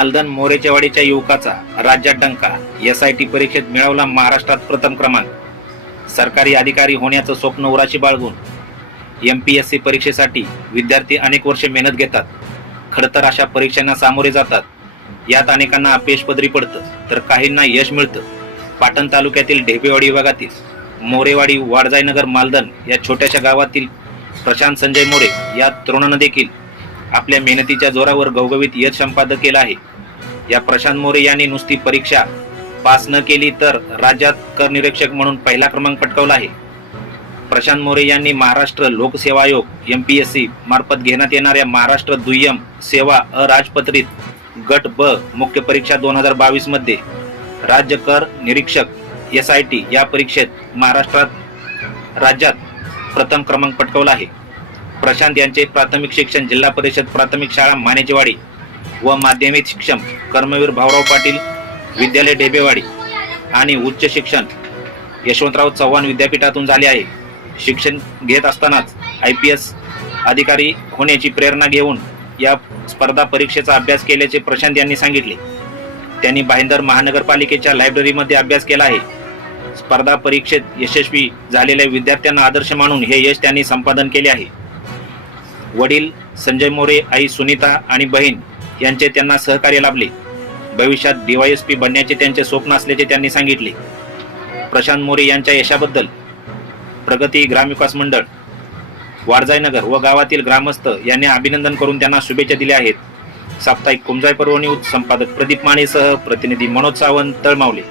मालदन मोरेचेवाडीच्या युवकाचा राज्यात डंका. एस आय टी परीक्षेत मिळवला महाराष्ट्रात प्रथम क्रमांक. सरकारी अधिकारी होण्याचं स्वप्न उराशी बाळगून एम पी एस सी परीक्षेसाठी विद्यार्थी अनेक वर्षे मेहनत घेतात. खडतर अशा परीक्षांना सामोरे जातात. यात अनेकांना अपयश पदरी पडतं तर काहींना यश मिळतं. पाटण तालुक्यातील ढेबेवाडी विभागातील मोरेवाडी वाडजाईनगर मालदन या छोट्याशा गावातील प्रशांत संजय मोरे या तरुणानं देखील आपल्या मेहनतीच्या जोरावर गवगवीत यश संपादक केलं आहे. या प्रशांत मोरे यांनी नुसती परीक्षा पास न केली तर राज्यात कर निरीक्षक म्हणून पहिला क्रमांक पटकावला आहे. प्रशांत मोरे यांनी महाराष्ट्र लोकसेवा आयोग एम पी एस सी मार्फत घेण्यात येणाऱ्या महाराष्ट्र दुय्यम सेवा अराजपत्रित गट ब मुख्य परीक्षा दोन हजार बावीसमध्ये राज्य कर निरीक्षक एस आय टी या परीक्षेत महाराष्ट्रात राज्यात प्रथम क्रमांक पटकावला आहे. प्रशांत यांचे प्राथमिक शिक्षण जिल्हा परिषद प्राथमिक शाळा मानेचेवाडी व माध्यमिक शिक्षण कर्मवीर भाऊराव पाटील विद्यालय ढेबेवाडी आणि उच्च शिक्षण यशवंतराव चव्हाण विद्यापीठातून झाले आहे. शिक्षण घेत असतानाच आय पी एस अधिकारी होण्याची प्रेरणा घेऊन या स्पर्धा परीक्षेचा अभ्यास केल्याचे प्रशांत यांनी सांगितले. त्यांनी भाईंदर महानगरपालिकेच्या लायब्ररीमध्ये अभ्यास केला आहे. स्पर्धा परीक्षेत यशस्वी झालेल्या विद्यार्थ्यांना आदर्श मानून हे यश त्यांनी संपादन केले आहे. वडील संजय मोरे आई सुनीता आणि बहीण यांचे त्यांना सहकार्य लाभले. भविष्यात डीवायएसपी बनण्याचे त्यांचे स्वप्न असल्याचे त्यांनी सांगितले. प्रशांत मोरे यांच्या यशाबद्दल प्रगती ग्रामविकास मंडळ वारजायनगर व गावातील ग्रामस्थ यांनी अभिनंदन करून त्यांना शुभेच्छा दिल्या आहेत. साप्ताहिक कुंजाय पर्व न्यूज संपादक प्रदीप मानेसह प्रतिनिधी मनोज सावंत तळमावले.